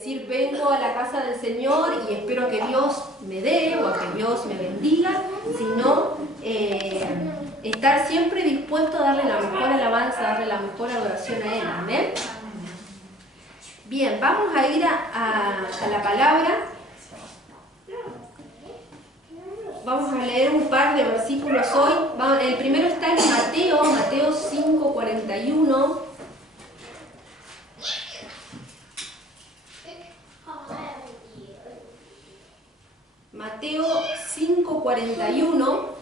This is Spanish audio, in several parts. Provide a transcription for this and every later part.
Decir, vengo a la casa del Señor y espero que Dios me dé o a que Dios me bendiga, sino estar siempre dispuesto a darle la mejor alabanza, darle la mejor adoración a Él. Amén. Bien, vamos a ir a la palabra. Vamos a leer un par de versículos hoy. El primero está en Mateo 5:41. Mateo 5:41.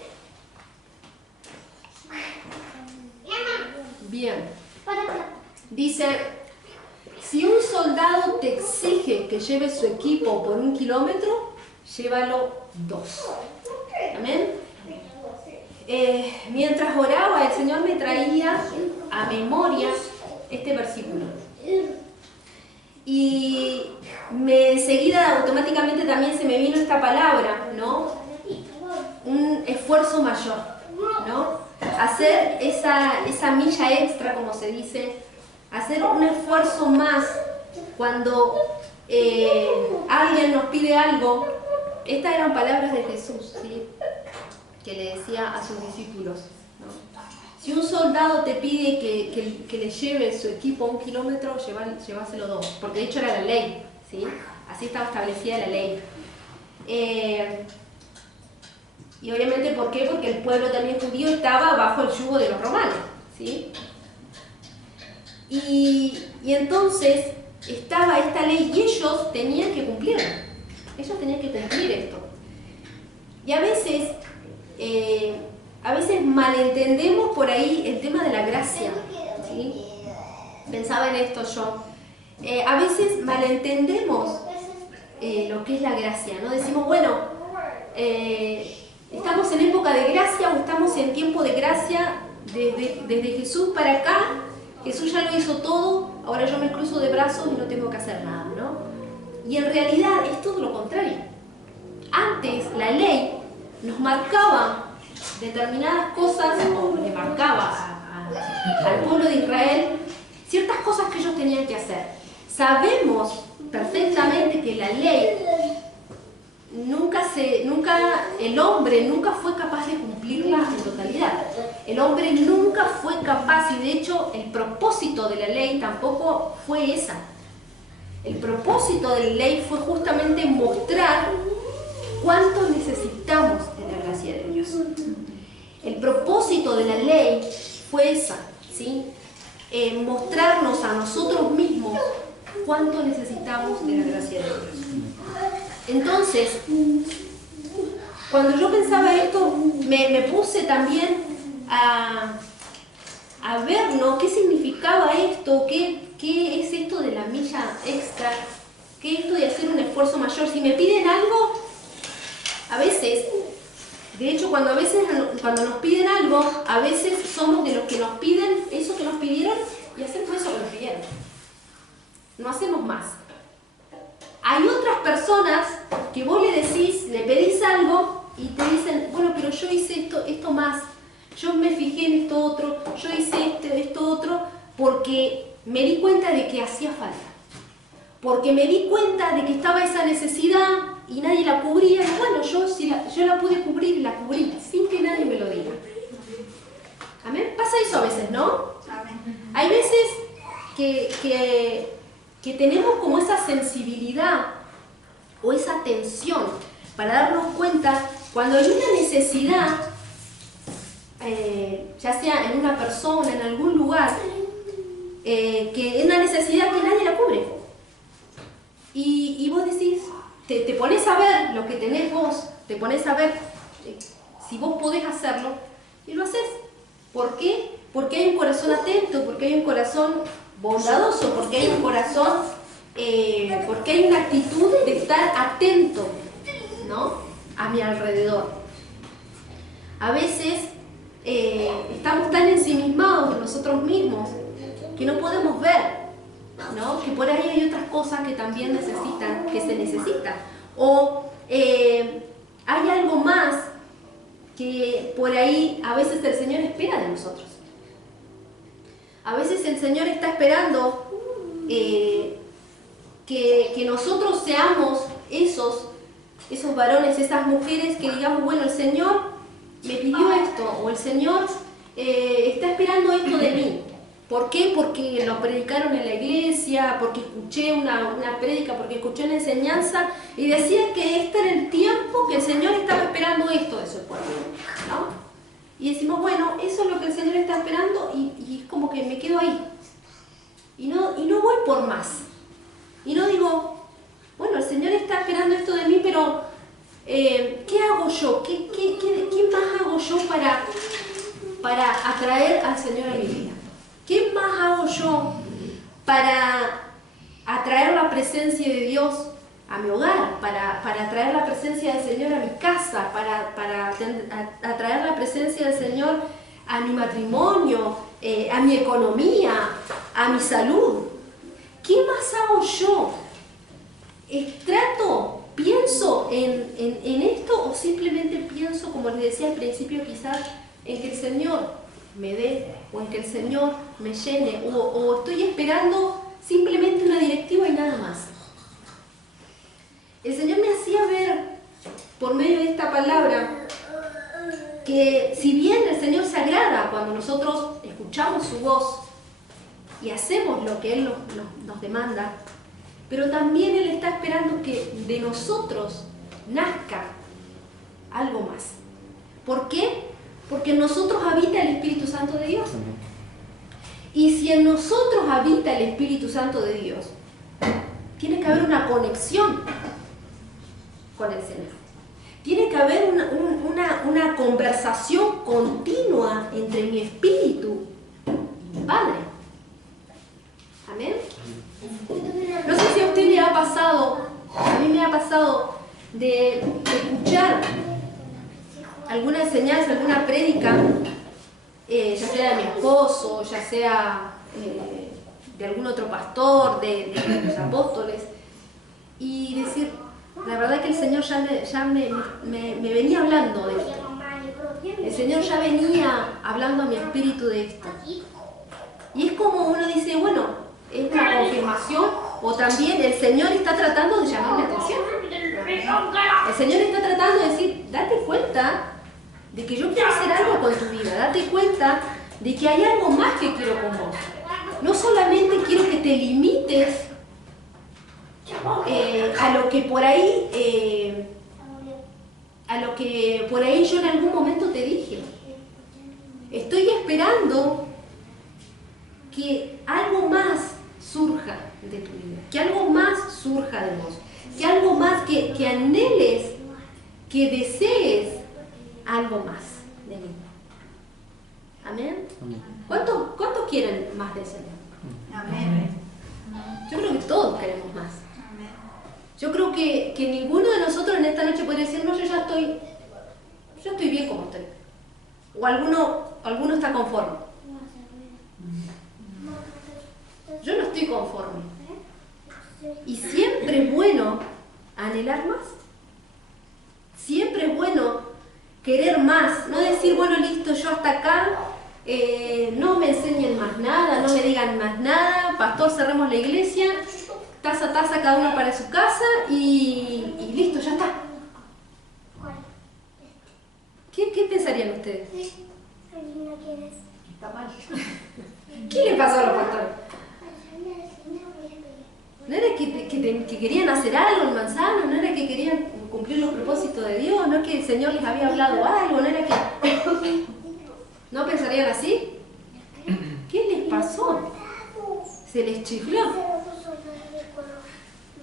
Bien. Dice, si un soldado te exige que lleve su equipo por 1 kilómetro, llévalo 2. Amén. Mientras oraba, el Señor me traía a memoria este versículo. Y enseguida automáticamente también se me vino esta palabra, ¿no? Un esfuerzo mayor, ¿no? Hacer esa milla extra, como se dice, hacer un esfuerzo más cuando alguien nos pide algo. Estas eran palabras de Jesús, ¿sí? Que le decía a sus discípulos, ¿no? Si un soldado te pide que le lleve su equipo 1 kilómetro, llévaselo 2, porque de hecho era la ley, ¿sí? Así estaba establecida la ley. Y obviamente, ¿por qué? Porque el pueblo también judío estaba bajo el yugo de los romanos, ¿sí? Y entonces estaba esta ley y ellos tenían que cumplirla. Ellos tenían que cumplir esto. Y a veces malentendemos por ahí el tema de la gracia, ¿sí? Pensaba en esto yo. A veces malentendemos lo que es la gracia, ¿no? Decimos, bueno, estamos en época de gracia o estamos en tiempo de gracia desde Jesús para acá. Jesús ya lo hizo todo, ahora yo me cruzo de brazos y no tengo que hacer nada, ¿no? Y en realidad es todo lo contrario. Antes la ley nos marcaba determinadas cosas, o le marcaba al pueblo de Israel ciertas cosas que ellos tenían que hacer. Sabemos perfectamente que la ley el hombre nunca fue capaz de cumplirla en totalidad. El hombre nunca fue capaz, y de hecho el propósito de la ley tampoco fue esa. El propósito de la ley fue justamente mostrar cuánto necesitamos de la gracia de Dios. El propósito de la ley fue esa, ¿sí? Mostrarnos a nosotros mismos cuánto necesitamos de la gracia de Dios. Entonces, cuando yo pensaba esto, me puse también a ver, ¿no? ¿Qué significaba esto? ¿Qué es esto de la milla extra? ¿Qué es esto de hacer un esfuerzo mayor? Si me piden algo, a veces, de hecho, cuando nos piden algo, a veces somos de los que nos piden eso que nos pidieron y hacemos eso que nos pidieron. No hacemos más. Hay otras personas que vos le pedís algo y te dicen, bueno, pero yo hice esto más, yo me fijé en esto otro, yo hice esto otro, porque me di cuenta de que hacía falta. Porque me di cuenta de que estaba esa necesidad y nadie la cubría, y bueno, yo la pude cubrir y la cubrí, sin que nadie me lo diga. ¿Amén? Pasa eso a veces, ¿no? Hay veces que tenemos como esa sensibilidad o esa atención para darnos cuenta cuando hay una necesidad, ya sea en una persona, en algún lugar, que es una necesidad que nadie la cubre. Y vos decís, te pones a ver lo que tenés vos, te pones a ver si vos podés hacerlo y lo haces. ¿Por qué? Porque hay un corazón atento, porque hay un corazón bondadoso, porque hay un corazón, porque hay una actitud de estar atento, ¿no? A mi alrededor. A veces estamos tan ensimismados en nosotros mismos que no podemos ver, ¿no? Que por ahí hay otras cosas que también se necesitan. O hay algo más que por ahí a veces el Señor espera de nosotros. A veces el Señor está esperando que nosotros seamos esos varones, esas mujeres que digamos, bueno, el Señor me pidió esto, o el Señor está esperando esto de mí. ¿Por qué? Porque lo predicaron en la iglesia, porque escuché una prédica, porque escuché una enseñanza y decía que este era el tiempo que el Señor estaba esperando esto de su pueblo, ¿no? Y decimos, bueno, eso es lo que el Señor está esperando y es como que me quedo ahí. Y no voy por más. Y no digo, bueno, el Señor está esperando esto de mí, pero ¿qué hago yo? ¿Qué más hago yo para atraer al Señor a mi vida? ¿Qué más hago yo para atraer la presencia de Dios a mi hogar? Para atraer la presencia del Señor a mi casa, para atraer la presencia del Señor a mi matrimonio, a mi economía, a mi salud. ¿Qué más hago yo? ¿Pienso en esto o simplemente pienso, como les decía al principio, quizás en que el Señor me dé o en que el Señor me llene o estoy esperando simplemente una directiva y nada más? El Señor me hacía ver por medio de esta palabra que si bien el Señor se agrada cuando nosotros escuchamos su voz y hacemos lo que Él nos demanda, pero también Él está esperando que de nosotros nazca algo más. ¿Por qué? Porque en nosotros habita el Espíritu Santo de Dios. Y si en nosotros habita el Espíritu Santo de Dios, tiene que haber una conexión con el Señor. Tiene que haber una conversación continua entre mi espíritu y mi Padre. Amén. No sé si a usted le ha pasado, a mí me ha pasado de escuchar alguna enseñanza, alguna prédica, ya sea de mi esposo, ya sea de algún otro pastor, de los apóstoles, y decir, la verdad que el Señor ya me venía hablando de esto. El Señor ya venía hablando a mi espíritu de esto. Y es como uno dice, bueno, es una confirmación, o también el Señor está tratando de llamar mi atención. El Señor está tratando de decir, date cuenta de que yo quiero hacer algo con tu vida, date cuenta de que hay algo más que quiero con vos. No solamente quiero que te limites a lo que por ahí yo en algún momento te dije. Estoy esperando que algo más surja de tu vida, que algo más surja de vos, que algo más que anheles, que desees algo más de mí. ¿Amén? ¿Cuántos quieren más del Señor? Amén. Yo creo que todos queremos más. Yo creo que ninguno de nosotros en esta noche podría decir, no, yo estoy bien como estoy. O alguno está conforme. Yo no estoy conforme. Y siempre es bueno anhelar más. Siempre es bueno querer más. No decir, bueno, listo, yo hasta acá, no me enseñen más nada, no me digan más nada, pastor, cerremos la iglesia, taza a taza cada uno para su casa y listo, ya está. ¿Qué pensarían ustedes? Está mal. ¿Qué le pasó a los pastores? ¿No era que querían hacer algo en Manzano? ¿No era que querían cumplir los propósitos de Dios? ¿No es que el Señor les había hablado algo? ¿No era que no pensarían así? ¿Qué les pasó? ¿Se les chifló?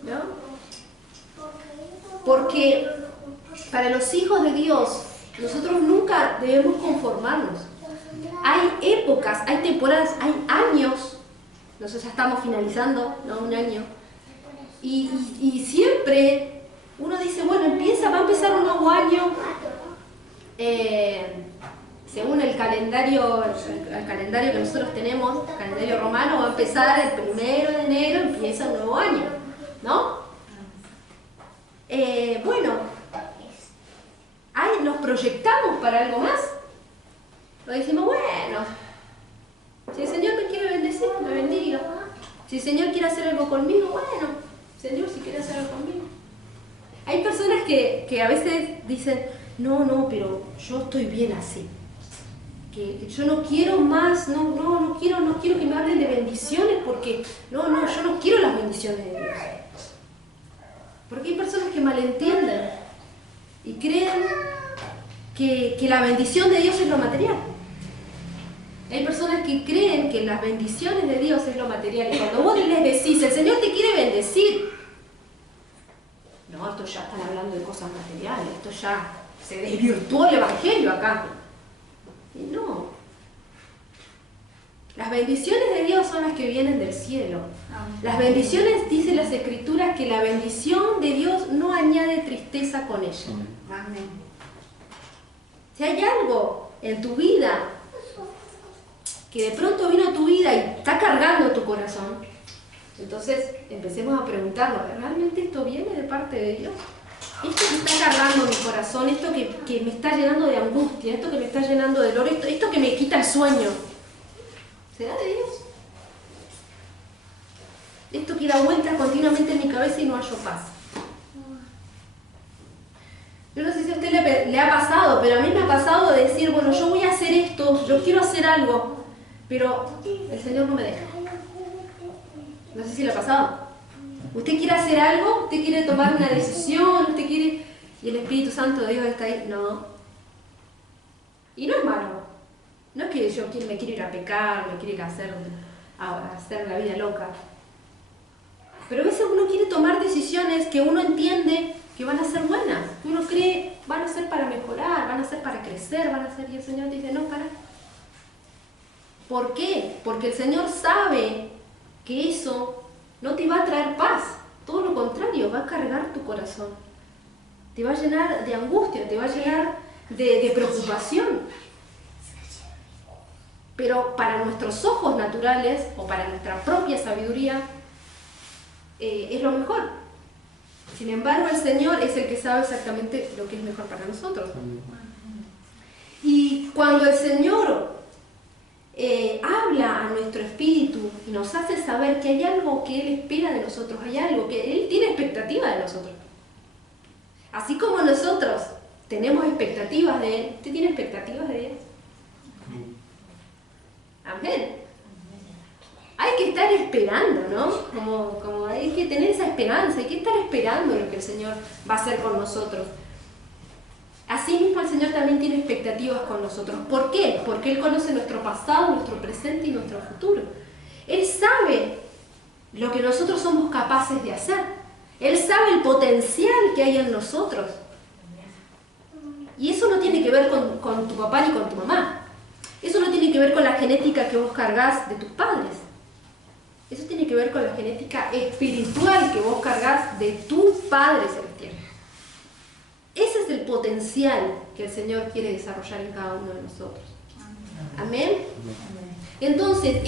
¿No? Porque para los hijos de Dios, nosotros nunca debemos conformarnos. Hay épocas, hay temporadas, hay años. Nosotros ya estamos finalizando, ¿no? Un año. Y siempre uno dice, bueno, va a empezar un nuevo año. Según el calendario que nosotros tenemos, el calendario romano, va a empezar el 1 de enero, empieza un nuevo año, ¿no? Bueno, nos proyectamos para algo más. Lo decimos, bueno, si el Señor me quiere bendecir, me bendiga. Si el Señor quiere hacer algo conmigo, bueno, hacerlo conmigo. Hay personas que a veces dicen, no, pero yo estoy bien así. Que yo no quiero más, no quiero que me hablen de bendiciones porque, yo no quiero las bendiciones de Dios. Porque hay personas que malentienden y creen que la bendición de Dios es lo material. Hay personas que creen que las bendiciones de Dios es lo material. Y cuando vos les decís, el Señor te quiere bendecir, no, esto ya están hablando de cosas materiales, esto ya se desvirtuó el Evangelio acá. Y no. Las bendiciones de Dios son las que vienen del cielo. Las bendiciones, dicen las Escrituras, que la bendición de Dios no añade tristeza con ella. Amén. Si hay algo en tu vida que de pronto vino a tu vida y está cargando tu corazón, entonces empecemos a preguntarnos, ¿realmente esto viene de parte de Dios? Esto que está cargando mi corazón, esto que me está llenando de angustia, esto que me está llenando de dolor, esto que me quita el sueño, ¿será de Dios? Esto que da vueltas continuamente en mi cabeza y no hallo paz. Yo no sé si a usted le ha pasado, pero a mí me ha pasado de decir, bueno, yo voy a hacer esto, yo quiero hacer algo, pero el Señor no me deja. No sé si le ha pasado. Usted quiere hacer algo, usted quiere tomar una decisión, usted quiere... y el Espíritu Santo de Dios está ahí. No. Y no es malo. No es que yo me quiero ir a pecar, me quiero ir a hacer la vida loca. Pero a veces uno quiere tomar decisiones que uno entiende que van a ser buenas, que uno cree van a ser para mejorar, van a ser para crecer, van a ser... y el Señor dice, no, para. ¿Por qué? Porque el Señor sabe que eso no te va a traer paz, todo lo contrario, va a cargar tu corazón, te va a llenar de angustia, te va a llenar de preocupación. Pero para nuestros ojos naturales o para nuestra propia sabiduría es lo mejor. Sin embargo, el Señor es el que sabe exactamente lo que es mejor para nosotros. Y cuando el Señor habla a nuestro espíritu y nos hace saber que hay algo que Él espera de nosotros, hay algo que Él tiene expectativa de nosotros. Así como nosotros tenemos expectativas de Él, ¿usted tiene expectativas de Él? Amén. Hay que estar esperando, ¿no? Como hay que tener esa esperanza, hay que estar esperando lo que el Señor va a hacer con nosotros. Asimismo, el Señor también tiene expectativas con nosotros. ¿Por qué? Porque Él conoce nuestro pasado, nuestro presente y nuestro futuro. Él sabe lo que nosotros somos capaces de hacer. Él sabe el potencial que hay en nosotros. Y eso no tiene que ver con tu papá ni con tu mamá. Eso no tiene que ver con la genética que vos cargas de tus padres. Eso tiene que ver con la genética espiritual que vos cargas de tu Padre Celestial. Ese es el potencial que el Señor quiere desarrollar en cada uno de nosotros. Amén. Entonces,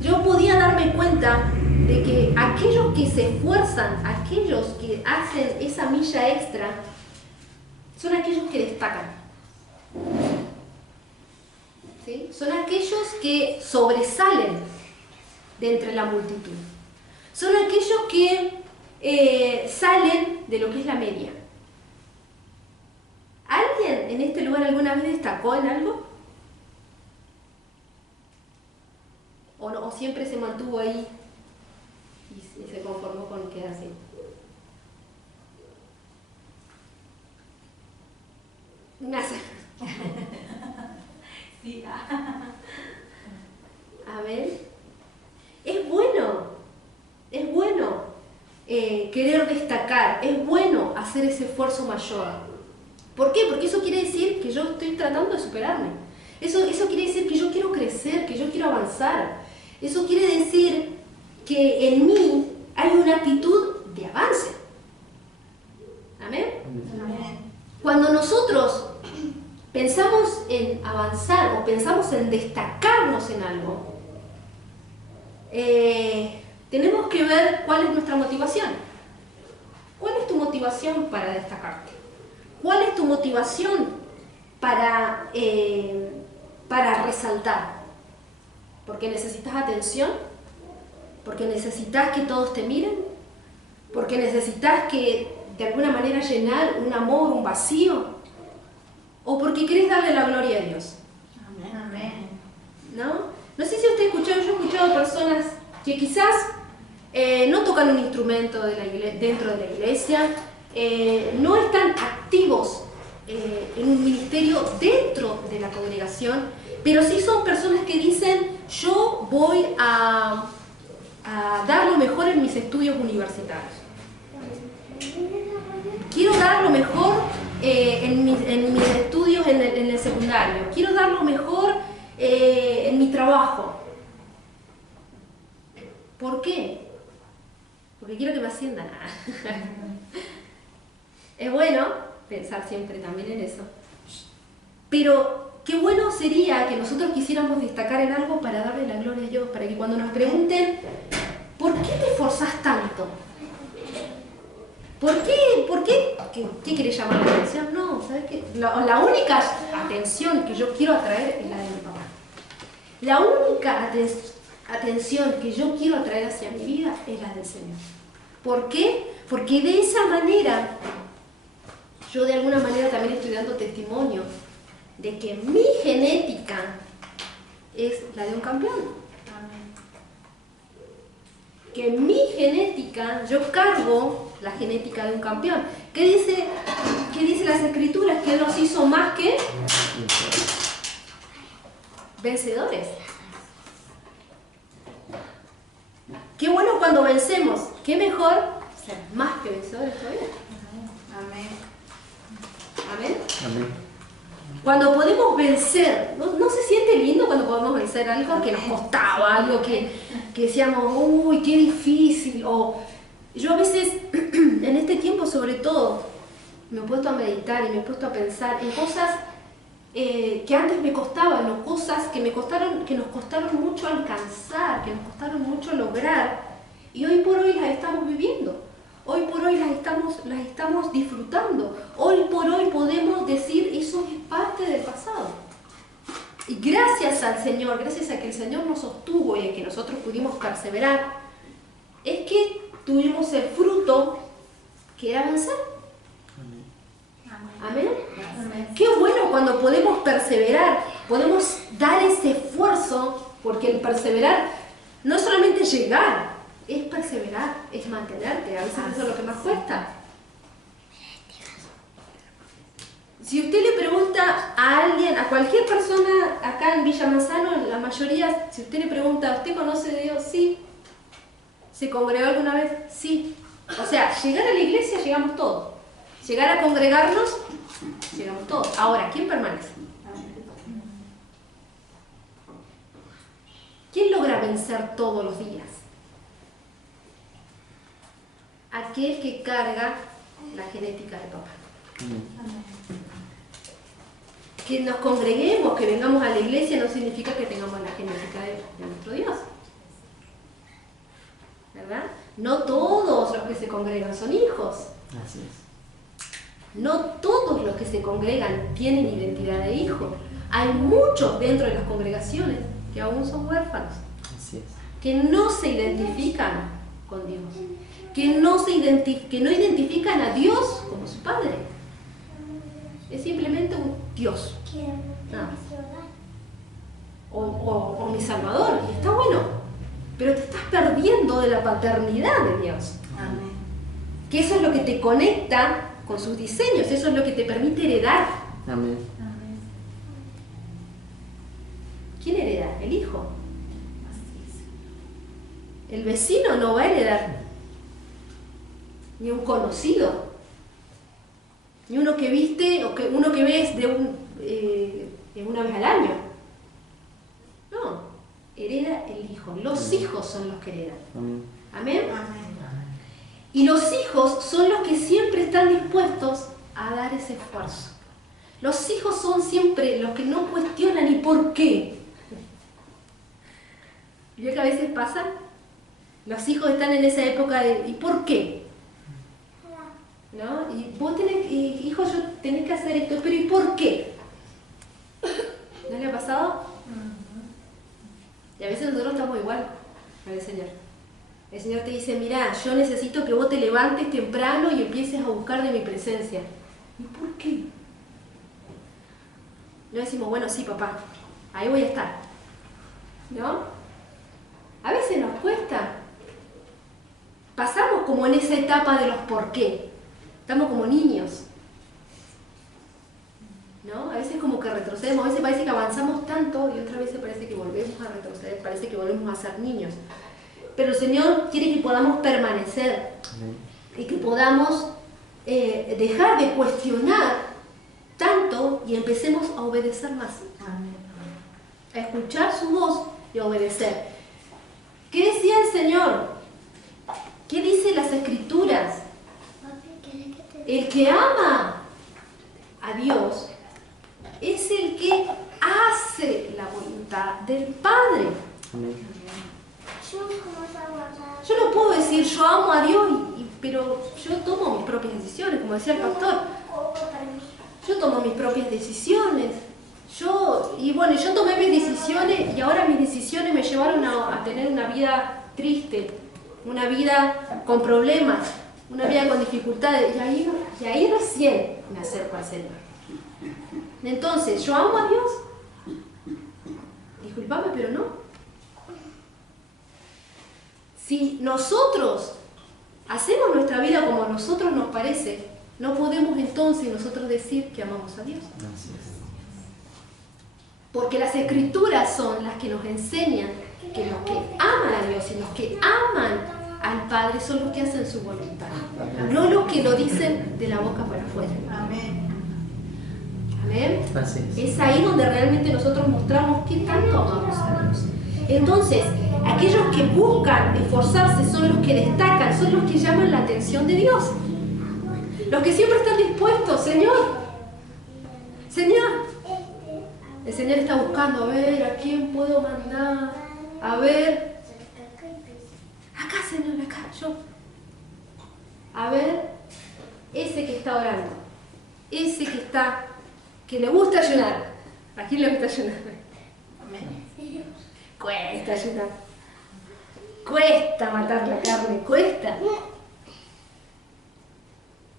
yo podía darme cuenta de que aquellos que se esfuerzan, aquellos que hacen esa milla extra, son aquellos que destacan. ¿Sí? Son aquellos que sobresalen de entre la multitud. Son aquellos que salen de lo que es la media. ¿Alguien en este lugar alguna vez destacó en algo? ¿O siempre se mantuvo ahí y se conformó con quedar así? Sí. A ver, es bueno querer destacar, es bueno hacer ese esfuerzo mayor. ¿Por qué? Porque eso quiere decir que yo estoy tratando de superarme. Eso quiere decir que yo quiero crecer, que yo quiero avanzar. Eso quiere decir que en mí hay una actitud de avance. ¿Amén? Amén. Cuando nosotros pensamos en avanzar o pensamos en destacarnos en algo, tenemos que ver cuál es nuestra motivación. ¿Cuál es tu motivación para destacarte? ¿Cuál es tu motivación para resaltar? ¿Porque necesitas atención? ¿Porque necesitas que todos te miren? porque necesitas que de alguna manera llenar un amor, un vacío, o porque querés darle la gloria a Dios. Amén. ¿No? No sé si usted escuchó, yo he escuchado personas que quizás no tocan un instrumento dentro de la iglesia, no están activos en un ministerio dentro de la congregación, pero sí son personas que dicen, yo voy a dar lo mejor en mis estudios universitarios. Quiero dar lo mejor en mis estudios en el secundario. Quiero dar lo mejor en mi trabajo. ¿Por qué? Porque quiero que me asciendan. Es bueno pensar siempre también en eso. Pero qué bueno sería que nosotros quisiéramos destacar en algo para darle la gloria a Dios, para que cuando nos pregunten, ¿por qué te esforzás tanto? ¿Por qué? ¿Qué querés llamar la atención? No, ¿sabes qué? La única atención que yo quiero atraer es la de mi papá. La única atención que yo quiero atraer hacia mi vida es la del Señor. ¿Por qué? Porque de esa manera, yo de alguna manera también estoy dando testimonio de que mi genética es la de un campeón. Que mi genética, yo cargo la genética de un campeón. ¿Qué dice las Escrituras? Que Él nos hizo más que vencedores. Qué bueno cuando vencemos. Qué mejor ser más que vencedores todavía. Amén. Amén. Amén. Cuando podemos vencer, ¿no se siente lindo cuando podemos vencer algo que nos costaba, algo que decíamos, uy, qué difícil? O yo a veces, en este tiempo sobre todo, me he puesto a meditar y me he puesto a pensar en cosas que antes me costaban, o cosas que nos costaron mucho alcanzar, que nos costaron mucho lograr, y hoy por hoy las estamos viviendo. Hoy por hoy las estamos disfrutando. Hoy por hoy podemos decir, eso es parte del pasado. Y gracias al Señor, gracias a que el Señor nos sostuvo y a que nosotros pudimos perseverar, es que tuvimos el fruto que era vencer. Amén. Amén. Qué bueno cuando podemos perseverar, podemos dar ese esfuerzo, porque el perseverar no es solamente llegar, es perseverar, es mantenerte. A veces eso es lo que más cuesta. Si usted le pregunta a alguien, a cualquier persona acá en Villa Manzano, la mayoría, si usted le pregunta, ¿usted conoce de Dios? Sí. ¿Se congregó alguna vez? Sí. O sea, llegar a la iglesia llegamos todos. Llegar a congregarnos, llegamos todos. Ahora, ¿quién permanece? ¿Quién logra vencer todos los días? Aquel que carga la genética de papá. Que nos congreguemos, que vengamos a la iglesia, no significa que tengamos la genética de nuestro Dios. ¿Verdad? No todos los que se congregan son hijos. Así es. No todos los que se congregan tienen identidad de hijo. Hay muchos dentro de las congregaciones que aún son huérfanos, Así es. que no se identifican con Dios, que no identifican a Dios como su Padre. Es simplemente un Dios. Nada. O mi Salvador. Y está bueno, pero te estás perdiendo de la paternidad de Dios. Amén. Que eso es lo que te conecta con sus diseños, eso es lo que te permite heredar. Amén. Amén. ¿Quién hereda? El hijo. Así es. El vecino no va a heredar, ni un conocido, ni uno que viste o que uno que ves de una vez al año. No, hereda el hijo. Los hijos son los que heredan. Amén. Amén. Amén. Y los hijos son los que siempre están dispuestos a dar ese esfuerzo. Los hijos son siempre los que no cuestionan ¿y por qué? ¿Vio que a veces pasa? Los hijos están en esa época de ¿y por qué? ¿No? Y vos tenés, hijo, yo tenés que hacer esto, pero ¿y por qué? ¿No le ha pasado? Y a veces nosotros estamos igual con el Señor. El Señor te dice, mira, yo necesito que vos te levantes temprano y empieces a buscar de mi presencia. ¿Y por qué? No decimos, bueno, sí, papá, ahí voy a estar. ¿No? A veces nos cuesta. Pasamos como en esa etapa de los por qué. Estamos como niños. ¿No? A veces como que retrocedemos, a veces parece que avanzamos tanto y otras veces parece que volvemos a retroceder, parece que volvemos a ser niños. Pero el Señor quiere que podamos permanecer y que podamos dejar de cuestionar tanto y empecemos a obedecer más. A escuchar su voz y a obedecer. ¿Qué decía el Señor? ¿Qué dice las Escrituras? El que ama a Dios es el que hace la voluntad del Padre. Amén. Yo no puedo decir yo amo a Dios, pero yo tomo mis propias decisiones, como decía el pastor. Yo tomo mis propias decisiones. Yo tomé mis decisiones y ahora mis decisiones me llevaron a tener una vida triste, una vida con problemas, una vida con dificultades. Y ahí recién me acerco al Señor. Entonces, ¿yo amo a Dios? Disculpame, pero no. Si nosotros hacemos nuestra vida como a nosotros nos parece, no podemos entonces nosotros decir que amamos a Dios. Así es. Porque las Escrituras son las que nos enseñan que los que aman a Dios y los que aman al Padre son los que hacen su voluntad, no los que lo dicen de la boca para afuera. Amén. Amén. Así es. Es ahí donde realmente nosotros mostramos qué tanto amamos a Dios. Entonces, aquellos que buscan esforzarse son los que destacan, son los que llaman la atención de Dios. Los que siempre están dispuestos, Señor. El Señor está buscando, a ver, ¿a quién puedo mandar? A ver. Acá, Señor, acá, yo. A ver, ese que está orando. Ese que le gusta ayunar. ¿A quién le gusta ayunar? Amén. Cuesta ayunar. Cuesta matar la carne, cuesta.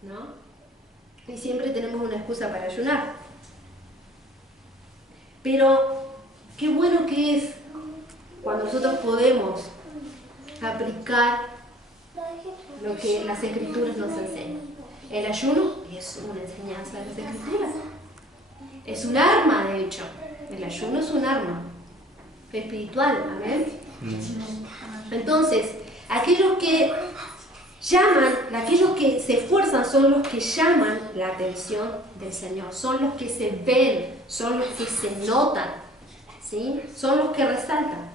¿No? Y siempre tenemos una excusa para ayunar. Pero qué bueno que es cuando nosotros podemos aplicar lo que las Escrituras nos enseñan. El ayuno es una enseñanza de las Escrituras. Es un arma, de hecho. El ayuno es un arma espiritual. Amén. Entonces, aquellos que se esfuerzan son los que llaman la atención del Señor, son los que se ven, son los que se notan, ¿sí? Son los que resaltan.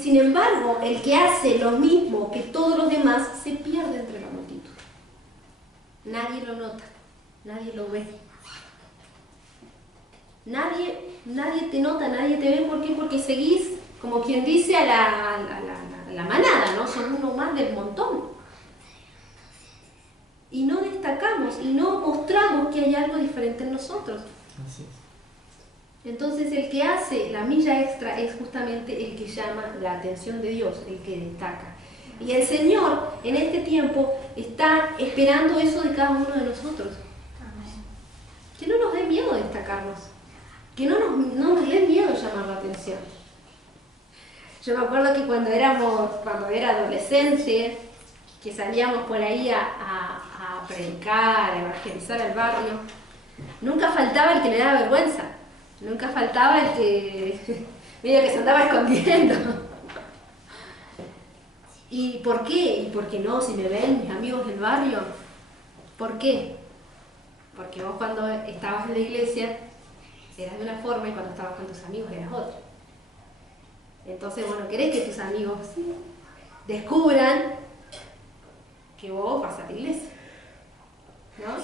Sin embargo, el que hace lo mismo que todos los demás se pierde entre la multitud. Nadie lo nota, nadie lo ve. Nadie te nota, nadie te ve. ¿Por qué? Porque seguís, como quien dice, a la manada, ¿no? Son uno más del montón. Y no destacamos y no mostramos que hay algo diferente en nosotros. Así es. Entonces el que hace la milla extra es justamente el que llama la atención de Dios, el que destaca. Y el Señor en este tiempo está esperando eso de cada uno de nosotros. Que no nos dé miedo destacarnos. Que no nos dé miedo llamar la atención. Yo me acuerdo que cuando era adolescente, que salíamos por ahí a predicar, a evangelizar al barrio, nunca faltaba el que le daba vergüenza. Nunca faltaba el que medio que se andaba escondiendo. ¿Y por qué? ¿Y por qué no? Si me ven mis amigos del barrio. ¿Por qué? Porque vos cuando estabas en la iglesia eras de una forma y cuando estabas con tus amigos eras otra. Entonces, bueno, querés que tus amigos descubran que vos vas a la iglesia, ¿no?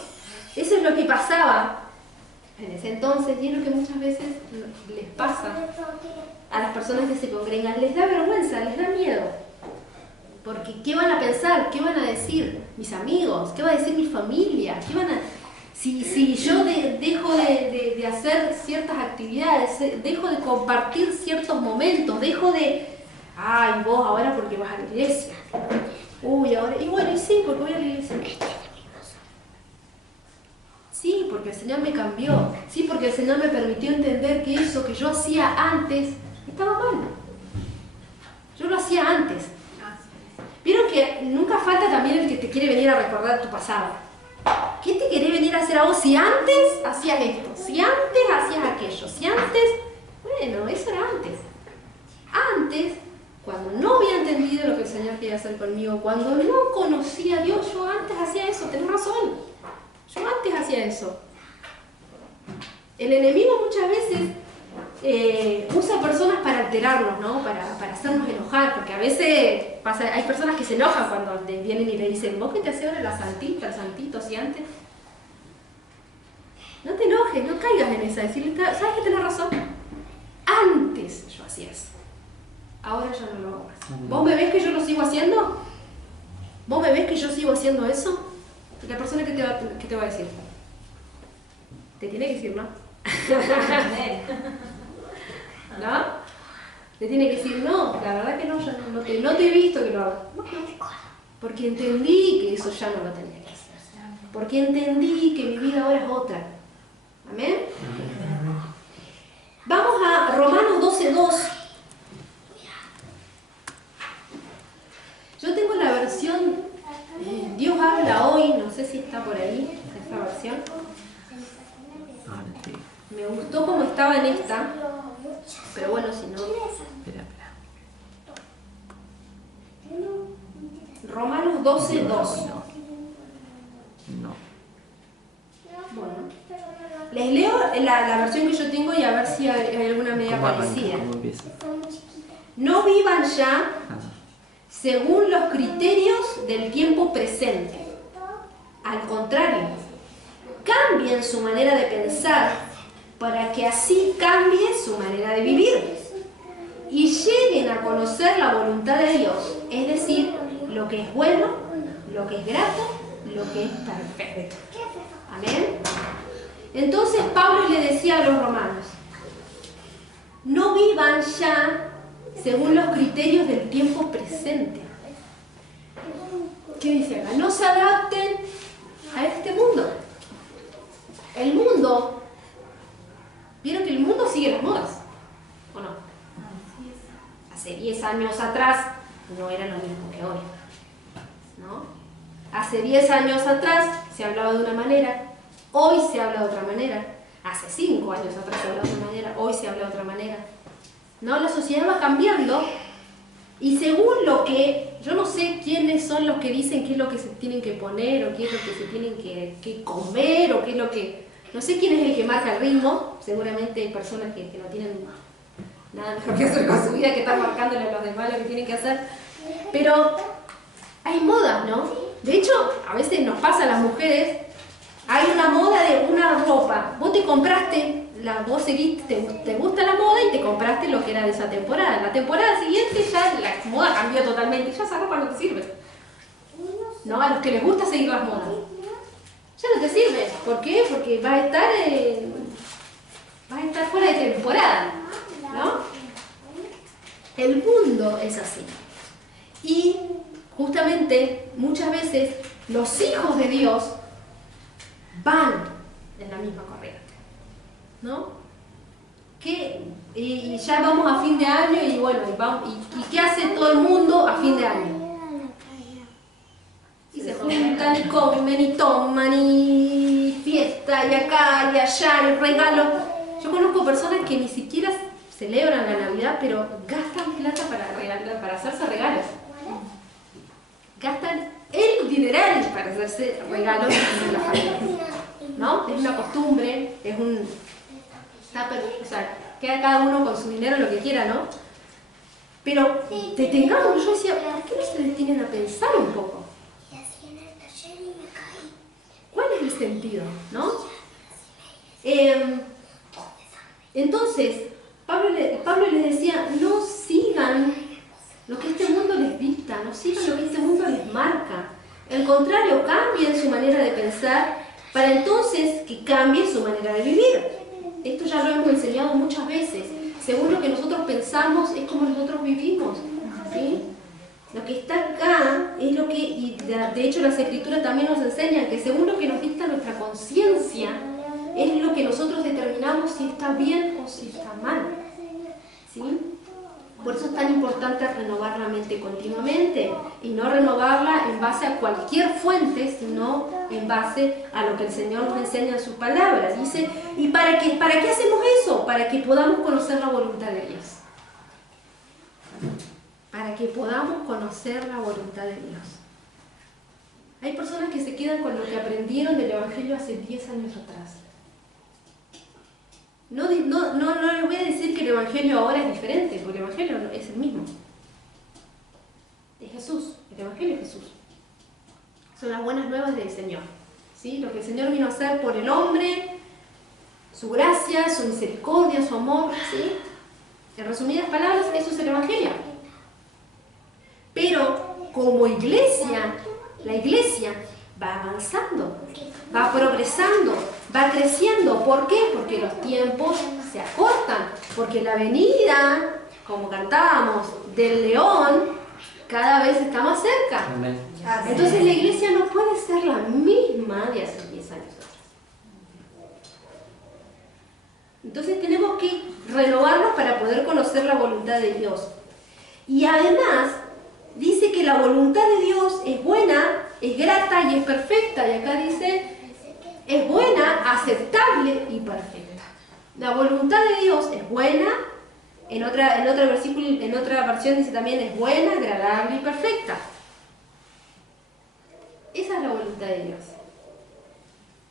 Eso es lo que pasaba en ese entonces y es lo que muchas veces les pasa a las personas que se congregan. Les da vergüenza, les da miedo. Porque ¿qué van a pensar? ¿Qué van a decir mis amigos? ¿Qué va a decir mi familia? Si yo dejo de hacer ciertas actividades, dejo de compartir ciertos momentos, dejo de... Ay, vos ahora porque vas a la iglesia. Uy, ahora... Y bueno, y sí, porque voy a la iglesia. Sí, porque el Señor me cambió. Sí, porque el Señor me permitió entender que eso que yo hacía antes estaba mal. Yo lo hacía antes. Vieron que nunca falta también el que te quiere venir a recordar tu pasado. ¿Qué te querés venir a hacer a vos si antes hacías esto? Si antes hacías aquello. Si antes... Bueno, eso era antes. Antes, cuando no había entendido lo que el Señor quería hacer conmigo, cuando no conocía a Dios, yo antes hacía eso. Tenés razón. Yo antes hacía eso. El enemigo muchas veces usa personas para alterarnos, ¿no? Para hacernos enojar, porque a veces hay personas que se enojan cuando vienen y le dicen, ¿vos qué te hacías ahora la santita, el santito, si antes? No te enojes, no caigas en esa, decirle, ¿sabes que tenés razón? Antes yo hacía eso. Ahora ya no lo hago más. ¿Vos me ves que yo lo sigo haciendo? ¿Vos me ves que yo sigo haciendo eso? La persona que te va a decir. Te tiene que decir, ¿no? ¿No? Te tiene que decir, no, la verdad que no, yo no te he visto que lo hagas. No. Porque entendí que eso ya no lo tenía que hacer. Porque entendí que mi vida ahora es otra. ¿Amén? Vamos a Romanos 12:2. Yo tengo la versión Dios habla hoy, no sé si está por ahí, esta versión. Me gustó como estaba en esta, pero bueno, si no... Espera. Romanos 12:2. No. Bueno. Les leo la versión que yo tengo y a ver si hay alguna media ¿Cómo arranca? parecida. ¿Cómo empieza? No vivan ya Ah, según los criterios del tiempo presente. Al contrario, cambien su manera de pensar para que así cambie su manera de vivir y lleguen a conocer la voluntad de Dios, es decir, lo que es bueno, lo que es grato, lo que es perfecto. Amén. Entonces Pablo le decía a los romanos, no vivan ya según los criterios del tiempo presente. ¿Qué dice acá? No se adapten a este mundo. El mundo, ¿vieron que el mundo sigue las modas? ¿O no? Hace 10 años atrás no era lo mismo que hoy, ¿no? Hace 10 años atrás se hablaba de una manera, hoy se habla de otra manera. Hace 5 años atrás se hablaba de otra manera, hoy se habla de otra manera. ¿No? La sociedad va cambiando y según lo que, yo no sé quiénes son los que dicen qué es lo que se tienen que poner o qué es lo que se tienen que comer o qué es lo que, no sé quién es el que marca el ritmo, seguramente hay personas que no tienen nada mejor que hacer con su vida que están marcándole a los demás lo que tienen que hacer, pero hay modas, ¿no? De hecho, a veces nos pasa a las mujeres, hay una moda de una ropa, vos te compraste, vos seguiste, te gusta la moda y te compraste lo que era de esa temporada. La temporada siguiente ya la moda cambió totalmente, ya esa ropa no te sirve. ¿No? A los que les gusta seguir las modas. Ya no te sirve. ¿Por qué? Porque vas a estar fuera de temporada. ¿No? El mundo es así. Y justamente muchas veces los hijos de Dios van en la misma corriente, ¿no? Y ya vamos a fin de año y bueno, ¿y qué hace todo el mundo a fin de año? Y se juntan y comen y toman y fiesta y acá y allá y regalos. Yo conozco personas que ni siquiera celebran la Navidad, pero gastan plata para hacerse regalos. Gastan el dineral para hacerse regalos en la familia, ¿no? Es una costumbre, es un... o sea, queda cada uno con su dinero lo que quiera, ¿no? Pero detengamos, yo decía, ¿por qué no se detienen a pensar un poco? ¿Cuál es el sentido, no? Entonces, Pablo les decía, no sigan lo que este mundo les dicta, no sigan lo que este mundo les marca. Al contrario, cambien su manera de pensar para entonces que cambie su manera de vivir. Esto ya lo hemos enseñado muchas veces. Según lo que nosotros pensamos es como nosotros vivimos, ¿sí? Lo que está acá es lo que, y de hecho las escrituras también nos enseñan que según lo que nos dicta nuestra conciencia, es lo que nosotros determinamos si está bien o si está mal, ¿sí? Por eso es tan importante renovar la mente continuamente y no renovarla en base a cualquier fuente, sino en base a lo que el Señor nos enseña en sus palabras. Dice, ¿y para qué hacemos eso? Para que podamos conocer la voluntad de Dios. Para que podamos conocer la voluntad de Dios. Hay personas que se quedan con lo que aprendieron del Evangelio hace 10 años atrás. No les voy a decir que el Evangelio ahora es diferente, porque el Evangelio es el mismo. Es Jesús, el Evangelio es Jesús. Son las buenas nuevas del Señor, ¿sí? Lo que el Señor vino a hacer por el hombre, su gracia, su misericordia, su amor, ¿sí? En resumidas palabras, eso es el Evangelio. Pero como iglesia, la iglesia va avanzando, va progresando, va creciendo. ¿Por qué? Porque los tiempos se acortan, porque la venida, como cantábamos, del león cada vez está más cerca. Amén. Entonces la iglesia no puede ser la misma de hace 10 años atrás. Entonces tenemos que renovarnos para poder conocer la voluntad de Dios. Y además dice que la voluntad de Dios es buena, es grata y es perfecta. Y acá dice, es buena, aceptable y perfecta. La voluntad de Dios es buena, en otra versión dice también es buena, agradable y perfecta. Esa es la voluntad de Dios.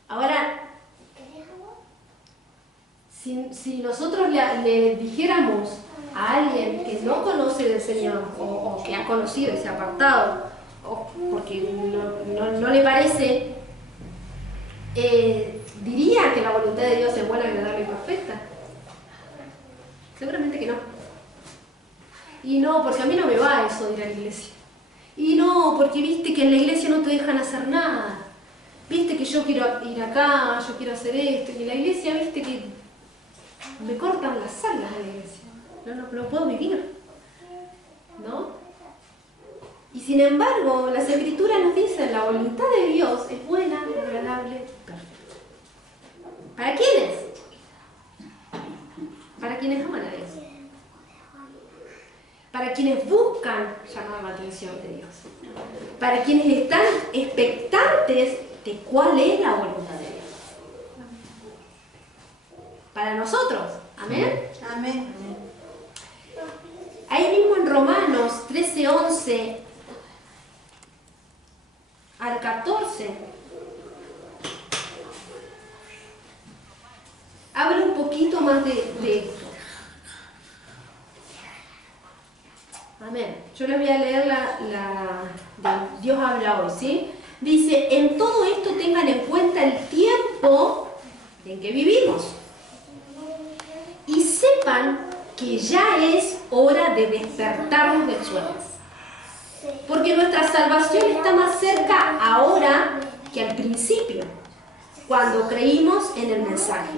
Ahora, si nosotros le dijéramos a alguien que no conoce del Señor o que ha conocido y se ha apartado, o porque no le parece, diría que la voluntad de Dios es buena, agradable y perfecta. Seguramente que no. Y no, porque a mí no me va eso de ir a la iglesia. Y no, porque viste que en la iglesia no te dejan hacer nada. Viste que yo quiero ir acá, yo quiero hacer esto, y en la iglesia viste que me cortan las alas de la iglesia. No puedo vivir. ¿No? Y sin embargo, las escrituras nos dicen la voluntad de Dios es buena, agradable, perfecta. ¿Para quiénes? Para quienes aman a Dios. Para quienes buscan llamar la atención de Dios. Para quienes están expectantes de cuál es la voluntad de Dios. Para nosotros. Amén. Amén. Ahí mismo en Romanos 13:11 al 14 habla un poquito más de esto. Amén. Yo les voy a leer de Dios habla hoy, ¿sí? Dice, en todo esto tengan en cuenta el tiempo en que vivimos y sepan que ya es hora de despertarnos del sueño. Porque nuestra salvación está más cerca ahora que al principio, cuando creímos en el mensaje.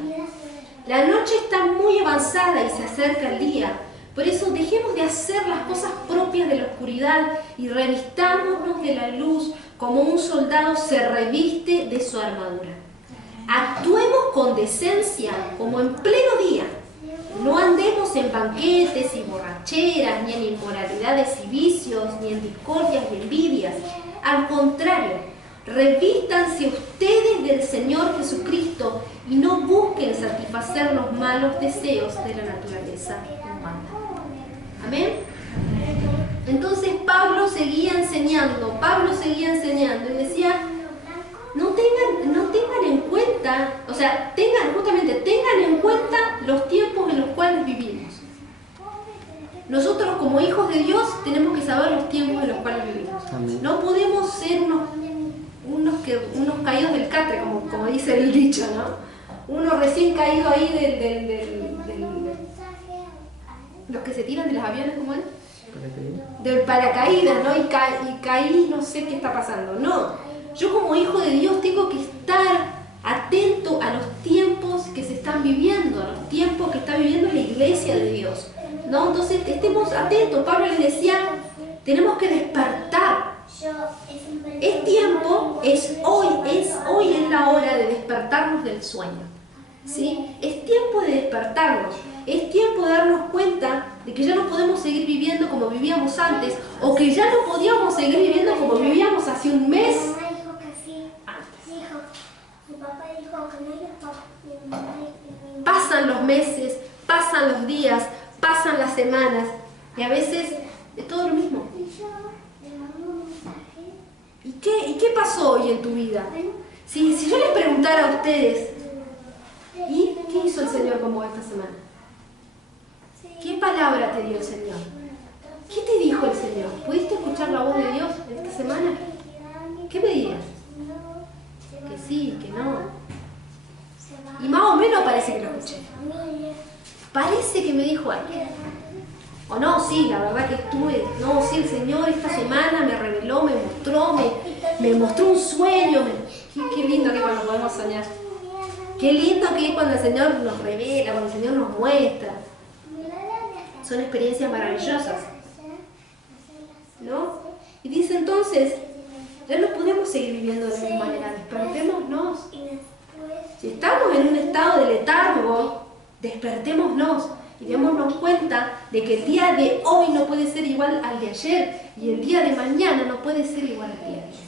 La noche está muy avanzada y se acerca el día. Por eso dejemos de hacer las cosas propias de la oscuridad y revistámonos de la luz como un soldado se reviste de su armadura. Actuemos con decencia como en pleno día. No andemos en banquetes y borracheras, ni en inmoralidades y vicios, ni en discordias y envidias. Al contrario, revístanse ustedes del Señor Jesucristo y no busquen satisfacer los malos deseos de la naturaleza humana. Amén. Entonces Pablo seguía enseñando y decía, no tengan en cuenta, o sea, tengan en cuenta los tiempos en los cuales vivimos. Nosotros como hijos de Dios tenemos que saber los tiempos en los cuales vivimos. Amén. No podemos ser unos caídos del catre, como dice el dicho, ¿no? Uno recién caído ahí los que se tiran de los aviones, ¿cómo es? Del paracaídas, ¿no? Y caí, no sé qué está pasando. No, yo como hijo de Dios tengo que estar atento a los tiempos que se están viviendo, a los tiempos que está viviendo la iglesia de Dios, ¿no? Entonces estemos atentos. Pablo les decía, tenemos que despertar. Es tiempo, es hoy es la hora de despertarnos del sueño, ¿sí? Es tiempo de despertarnos, es tiempo de darnos cuenta de que ya no podemos seguir viviendo como vivíamos antes, o que ya no podíamos seguir viviendo como vivíamos hace un mes antes. Pasan los meses, pasan los días, pasan las semanas, y a veces es todo lo mismo. ¿Y qué pasó hoy en tu vida? Si yo les preguntara a ustedes, ¿y qué hizo el Señor con vos esta semana? ¿Qué palabra te dio el Señor? ¿Qué te dijo el Señor? ¿Pudiste escuchar la voz de Dios en esta semana? ¿Qué me dirías? Que sí, que no. Y más o menos parece que lo escuché. Parece que me dijo algo. O no, sí, la verdad que estuve. No, sí, el Señor esta semana me reveló, me mostró un sueño. Qué lindo que es cuando podemos soñar. Qué lindo que es cuando el Señor nos revela, cuando el Señor nos muestra. Son experiencias maravillosas, ¿no? Y dice entonces, ya no podemos seguir viviendo de la misma manera, despertémonos. Si estamos en un estado de letargo, despertémonos y démonos cuenta de que el día de hoy no puede ser igual al de ayer y el día de mañana no puede ser igual al día de ayer.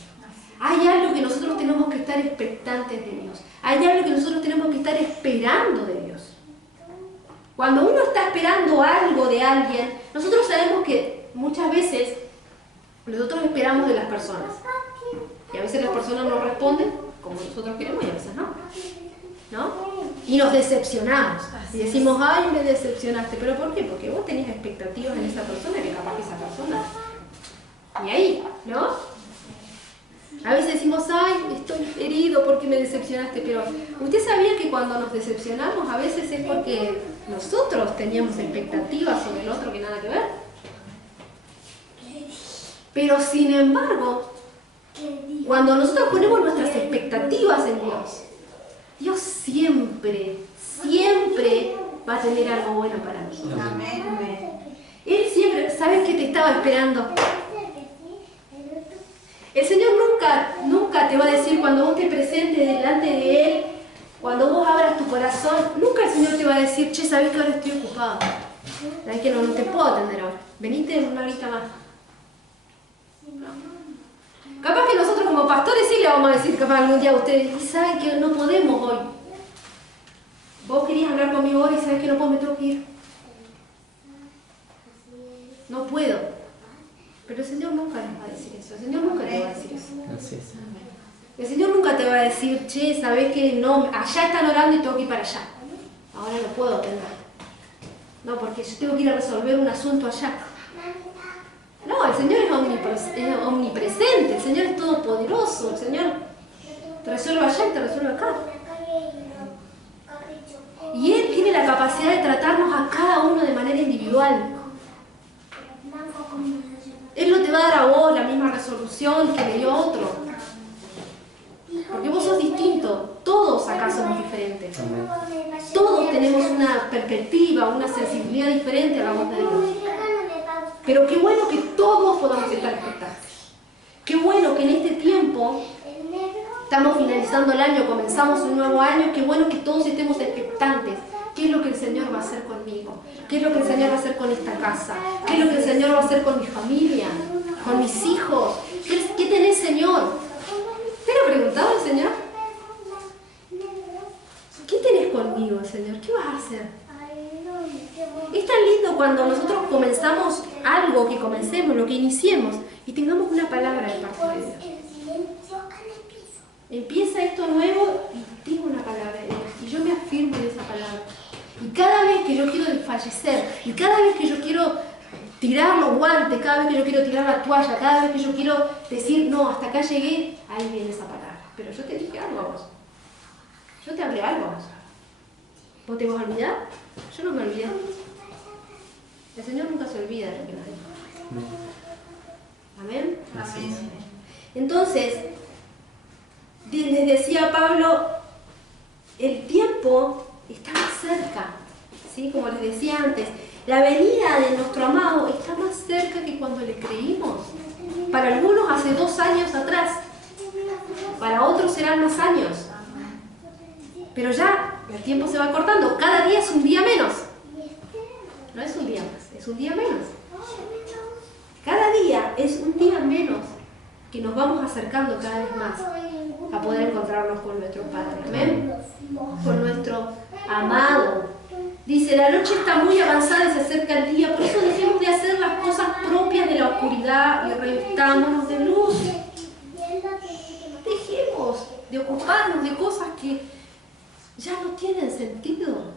Hay algo que nosotros tenemos que estar expectantes de Dios. Hay algo que nosotros tenemos que estar esperando de Dios. Cuando uno está esperando algo de alguien, nosotros sabemos que muchas veces nosotros esperamos de las personas. Y a veces las personas no responden como nosotros queremos y a veces no. Y nos decepcionamos. Y decimos, ay, me decepcionaste. ¿Pero por qué? Porque vos tenías expectativas en esa persona que capaz que esa persona. Y ahí, ¿no? A veces decimos, ay, estoy herido porque me decepcionaste, pero ¿usted sabía que cuando nos decepcionamos a veces es porque nosotros teníamos expectativas sobre el otro que nada que ver? Pero sin embargo, cuando nosotros ponemos nuestras expectativas en Dios, Dios siempre va a tener algo bueno para nosotros. Él siempre, ¿sabes qué te estaba esperando? El Señor nunca te va a decir cuando vos te presentes delante de Él, cuando vos abras tu corazón, nunca el Señor te va a decir, che, ¿sabés que ahora estoy ocupado? ¿Sabés que no te puedo atender ahora? Venite una horita más. No. Capaz que nosotros como pastores sí le vamos a decir capaz algún día a ustedes, y saben que no podemos hoy. Vos querías hablar conmigo hoy y sabés que no puedo, me tengo que ir. No puedo. Pero el Señor nunca les va a decir eso. El Señor nunca te va a decir eso. Así es. El Señor nunca te va a decir, che, ¿sabés que no? Allá están orando y tengo que ir para allá. Ahora no puedo atender. No, porque yo tengo que ir a resolver un asunto allá. No, el Señor es omnipresente. El Señor es todopoderoso. El Señor te resuelve allá y te resuelve acá. Y Él tiene la capacidad de tratarnos a cada uno de manera individual. Él no te va a dar a vos la misma resolución que le dio a otro. Porque vos sos distinto. Todos acá somos diferentes. Todos tenemos una perspectiva, una sensibilidad diferente a la voz de Dios. Pero qué bueno que todos podamos estar expectantes. Qué bueno que en este tiempo, estamos finalizando el año, comenzamos un nuevo año, qué bueno que todos estemos expectantes. ¿Qué es lo que el Señor va a hacer conmigo? ¿Qué es lo que el Señor va a hacer con esta casa? ¿Qué es lo que el Señor va a hacer con mi familia? ¿Con mis hijos? ¿Qué tenés, Señor? ¿Te lo preguntaba el Señor? ¿Qué tenés conmigo, Señor? ¿Qué vas a hacer? Es tan lindo cuando nosotros comenzamos algo, que comencemos, lo que iniciemos, y tengamos una palabra de parte de Dios. Empieza esto nuevo y tengo una palabra de Dios, y yo me afirmo en esa palabra. Y cada vez que yo quiero desfallecer, y cada vez que yo quiero tirar los guantes, cada vez que yo quiero tirar la toalla, cada vez que yo quiero decir, no, hasta acá llegué, ahí viene esa palabra. Pero yo te dije algo a vos. Yo te hablé algo a vos. ¿Vos te vas a olvidar? Yo no me olvidé. El Señor nunca se olvida de lo que nos dijo. ¿Amén? Amén. Entonces, les decía Pablo, el tiempo está más cerca, ¿sí? Como les decía antes, la venida de nuestro amado está más cerca que cuando le creímos. Para algunos hace 2 años atrás, para otros serán más años. Pero ya el tiempo se va cortando, cada día es un día menos. No es un día más, es un día menos. Cada día es un día menos que nos vamos acercando cada vez más a poder encontrarnos con nuestro Padre. Amén. Con nuestro amado. Dice, la noche está muy avanzada y se acerca el día, por eso dejemos de hacer las cosas propias de la oscuridad y revistámonos de luz. Dejemos de ocuparnos de cosas que ya no tienen sentido.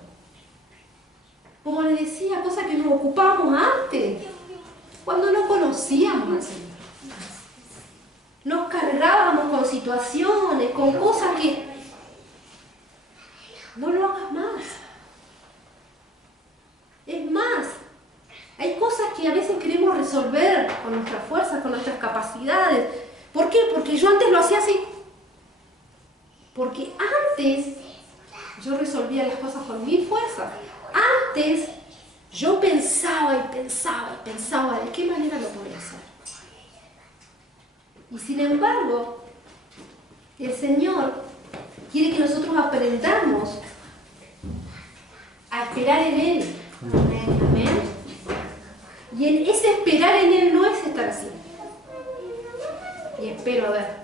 Como les decía, cosas que nos ocupábamos antes, cuando no conocíamos al Señor. Nos cargábamos con situaciones, con cosas que no lo hagas más. Es más, hay cosas que a veces queremos resolver con nuestras fuerzas, con nuestras capacidades. ¿Por qué? Porque yo antes lo hacía así. Porque antes yo resolvía las cosas con mi fuerza. Antes yo pensaba y pensaba y pensaba de qué manera lo podía hacer. Y sin embargo, el Señor quiere que nosotros aprendamos a esperar en Él. Amén. Y en ese esperar en Él no es estar así. Y espero a ver.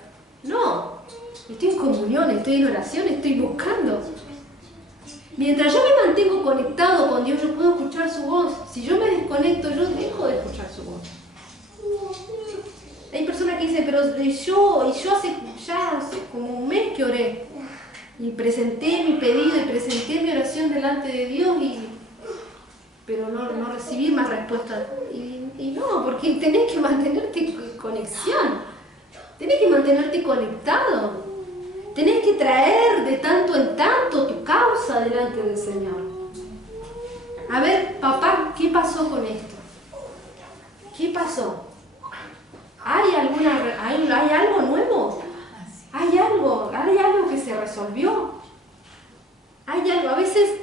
No. Estoy en comunión, estoy en oración, estoy buscando. Mientras yo me mantengo conectado con Dios, yo puedo escuchar su voz. Si yo me desconecto, yo dejo de escuchar su voz. Hay personas que dicen, pero yo hace como un mes que oré. Y presenté mi pedido y presenté mi oración delante de Dios, pero no recibí más respuestas. Y no, porque tenés que mantenerte en conexión. Tenés que mantenerte conectado. Tenés que traer de tanto en tanto tu causa delante del Señor. A ver, papá, ¿qué pasó con esto? ¿Qué pasó? ¿Hay algo nuevo? ¿Hay algo que se resolvió? ¿Hay algo? A veces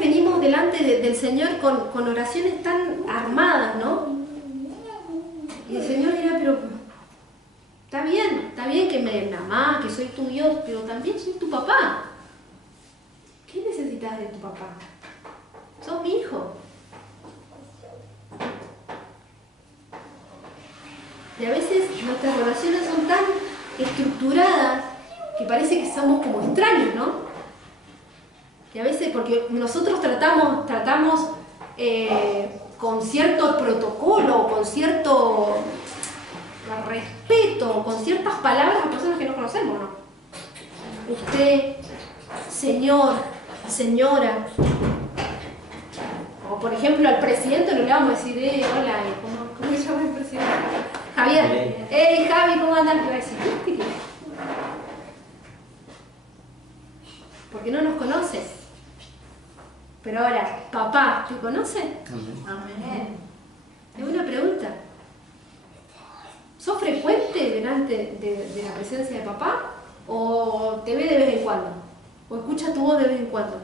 venimos delante del Señor con oraciones tan armadas, ¿no? Y el Señor dirá, pero está bien que me amás, que soy tu Dios, pero también soy tu papá. ¿Qué necesitas de tu papá? Sos mi hijo. Y a veces nuestras oraciones son tan estructuradas que parece que somos como extraños, ¿no? Y a veces, porque nosotros tratamos con cierto protocolo, con cierto respeto, con ciertas palabras a personas que no conocemos, ¿no? Usted, señor, señora. O por ejemplo al presidente no le vamos a decir, hola, ¿cómo se llama el presidente? Javier. Hey Javi, ¿cómo andas? Le voy a decir, ¿qué? Porque no nos conoces. Pero ahora, papá, ¿te conoce? Amén. Es una pregunta. ¿Sos frecuente delante de la presencia de papá? ¿O te ve de vez en cuando? ¿O escucha tu voz de vez en cuando?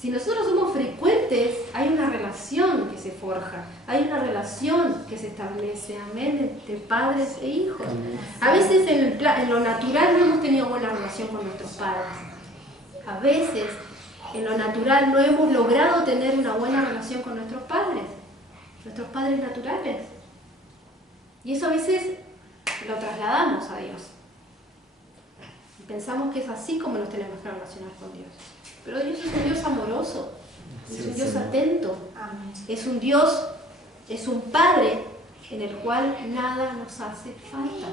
Si nosotros somos frecuentes, hay una relación que se forja, hay una relación que se establece, amén, entre padres e hijos. A veces en lo natural no hemos tenido buena relación con nuestros padres. A veces en lo natural no hemos logrado tener una buena relación con nuestros padres naturales. Y eso a veces lo trasladamos a Dios. Y pensamos que es así como nos tenemos que relacionar con Dios. Pero Dios es un Dios amoroso, es un Dios atento, es un Dios, es un Padre en el cual nada nos hace falta.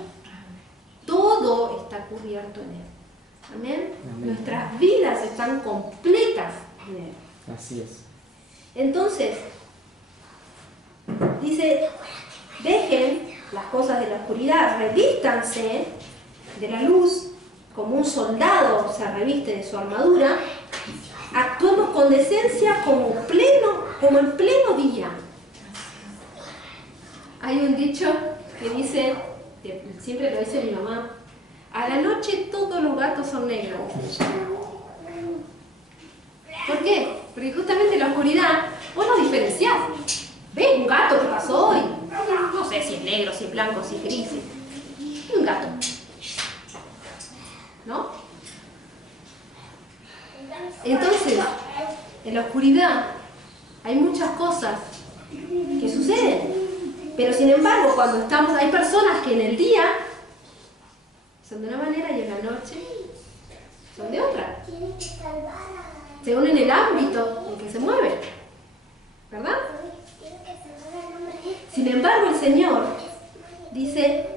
Todo está cubierto en Él. Amén. Nuestras vidas están completas en Él. Así es. Entonces, dice, dejen las cosas de la oscuridad, revístanse de la luz, como un soldado se reviste de su armadura. Actuemos con decencia como en pleno día. Hay un dicho que dice, que siempre lo dice mi mamá, a la noche todos los gatos son negros. ¿Por qué? Porque justamente en la oscuridad vos no diferenciás. ¿Ves un gato que pasó hoy? No sé si es negro, si es blanco, si es gris. Es un gato. ¿No? Entonces, en la oscuridad hay muchas cosas que suceden. Pero sin embargo, cuando estamos, hay personas que en el día son de una manera y en la noche son de otra. Según en el ámbito en que se mueve. ¿Verdad? Sin embargo, el Señor dice,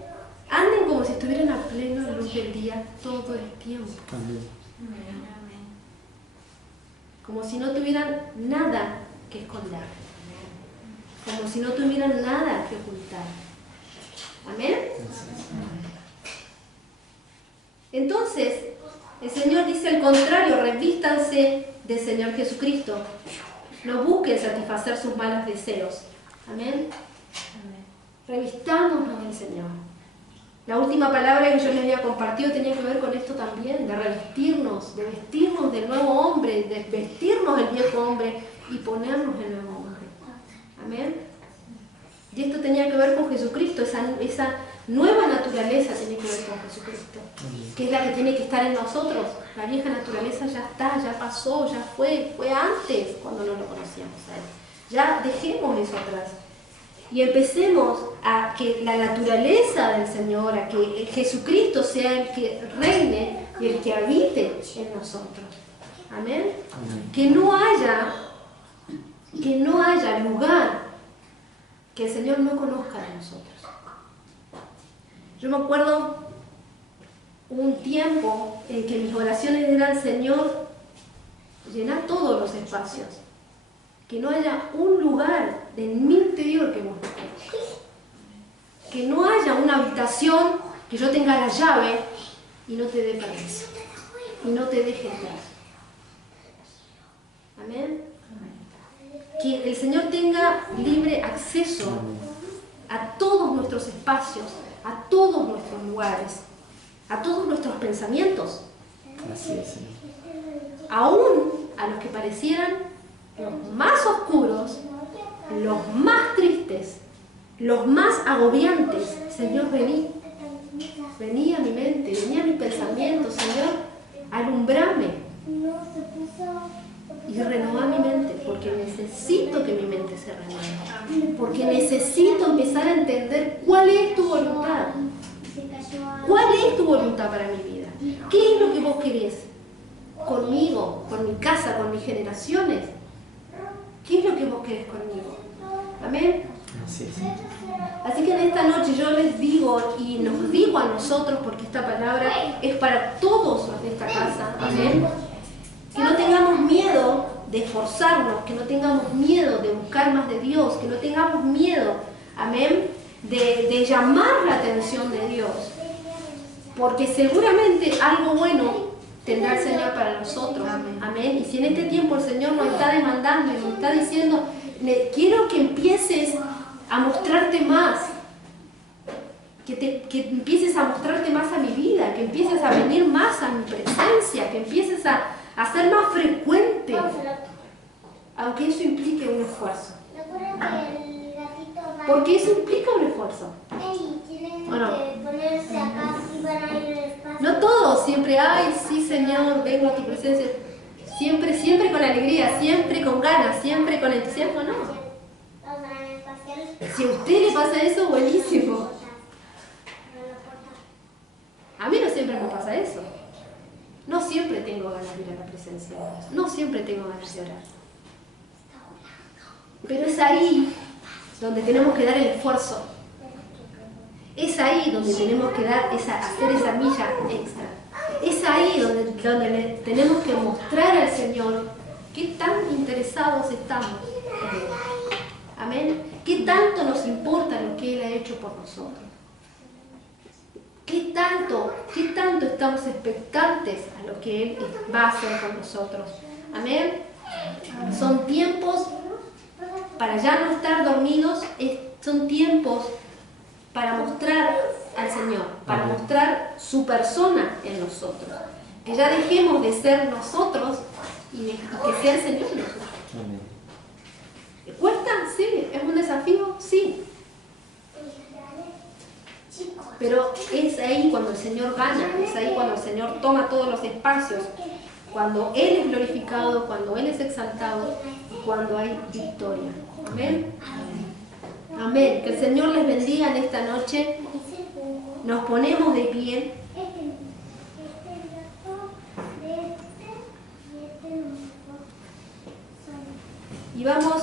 anden como si estuvieran a plena luz del día todo el tiempo. Como si no tuvieran nada que esconder. Como si no tuvieran nada que ocultar. ¿Amén? Entonces, el Señor dice al contrario, revístanse del Señor Jesucristo. No busquen satisfacer sus malos deseos. ¿Amén? Revistámonos del Señor. La última palabra que yo les había compartido tenía que ver con esto también, de revestirnos, de vestirnos del nuevo hombre, de vestirnos del viejo hombre y ponernos el nuevo hombre. Amén. Y esto tenía que ver con Jesucristo, esa nueva naturaleza tiene que ver con Jesucristo, que es la que tiene que estar en nosotros. La vieja naturaleza ya está, ya pasó, ya fue antes cuando no lo conocíamos a Él. Ya dejemos eso atrás. Y empecemos a que la naturaleza del Señor, a que Jesucristo sea el que reine y el que habite en nosotros. Amén. Que no haya lugar que el Señor no conozca de nosotros. Yo me acuerdo un tiempo en que mis oraciones eran, Señor, llena todos los espacios. Que no haya un lugar en mi interior que vos no conozcas. Que no haya una habitación que yo tenga la llave y no te dé permiso. Y no te deje entrar. Amén. Que el Señor tenga libre acceso a todos nuestros espacios, a todos nuestros lugares, a todos nuestros pensamientos. Así es, Señor. Aún a los que parecieran los más oscuros, los más tristes, los más agobiantes. Señor, vení. Vení a mi mente, vení a mis pensamientos, Señor, alumbrame y renová mi mente, porque necesito que mi mente se renueve, porque necesito empezar a entender cuál es tu voluntad. ¿Cuál es tu voluntad para mi vida? ¿Qué es lo que vos querés? Conmigo, con mi casa, con mis generaciones. ¿Qué es lo que vos querés conmigo? Amén. Así es. Así que en esta noche yo les digo y nos digo a nosotros, porque esta palabra es para todos los de esta casa. Amén. Que no tengamos miedo de esforzarnos, que no tengamos miedo de buscar más de Dios, que no tengamos miedo, amén, de llamar la atención de Dios. Porque seguramente algo bueno tendrá el Señor para nosotros. Amén. Y si en este tiempo el Señor nos está demandando y nos está diciendo, quiero que empieces a mostrarte más, que empieces a mostrarte más a mi vida, que empieces a venir más a mi presencia, que empieces a ser más frecuente, aunque eso implique un esfuerzo. Porque eso implica un esfuerzo. No todos siempre, ay, sí Señor, vengo a tu presencia. Siempre con alegría, siempre con ganas, siempre con entusiasmo, no. Si a usted le pasa eso, buenísimo. A mí no siempre me pasa eso. No siempre tengo ganas de ir a la presencia de Dios. No siempre tengo ganas de orar. Pero es ahí donde tenemos que dar el esfuerzo. Es ahí donde tenemos que hacer esa milla extra. Es ahí donde le tenemos que mostrar al Señor qué tan interesados estamos en Él. Amén. ¿Qué tanto nos importa lo que Él ha hecho por nosotros? ¿Qué tanto estamos expectantes a lo que Él va a hacer con nosotros? Amén. Son tiempos para ya no estar dormidos, son tiempos para mostrar al Señor, para mostrar su persona en nosotros. Que ya dejemos de ser nosotros y que sea el Señor en nosotros. Amén. ¿Cuesta? Sí. ¿Es un desafío? Sí. Pero es ahí cuando el Señor gana, es ahí cuando el Señor toma todos los espacios, cuando Él es glorificado, cuando Él es exaltado y cuando hay victoria. Amén. Amén. Que el Señor les bendiga en esta noche. Nos ponemos de pie. Y vamos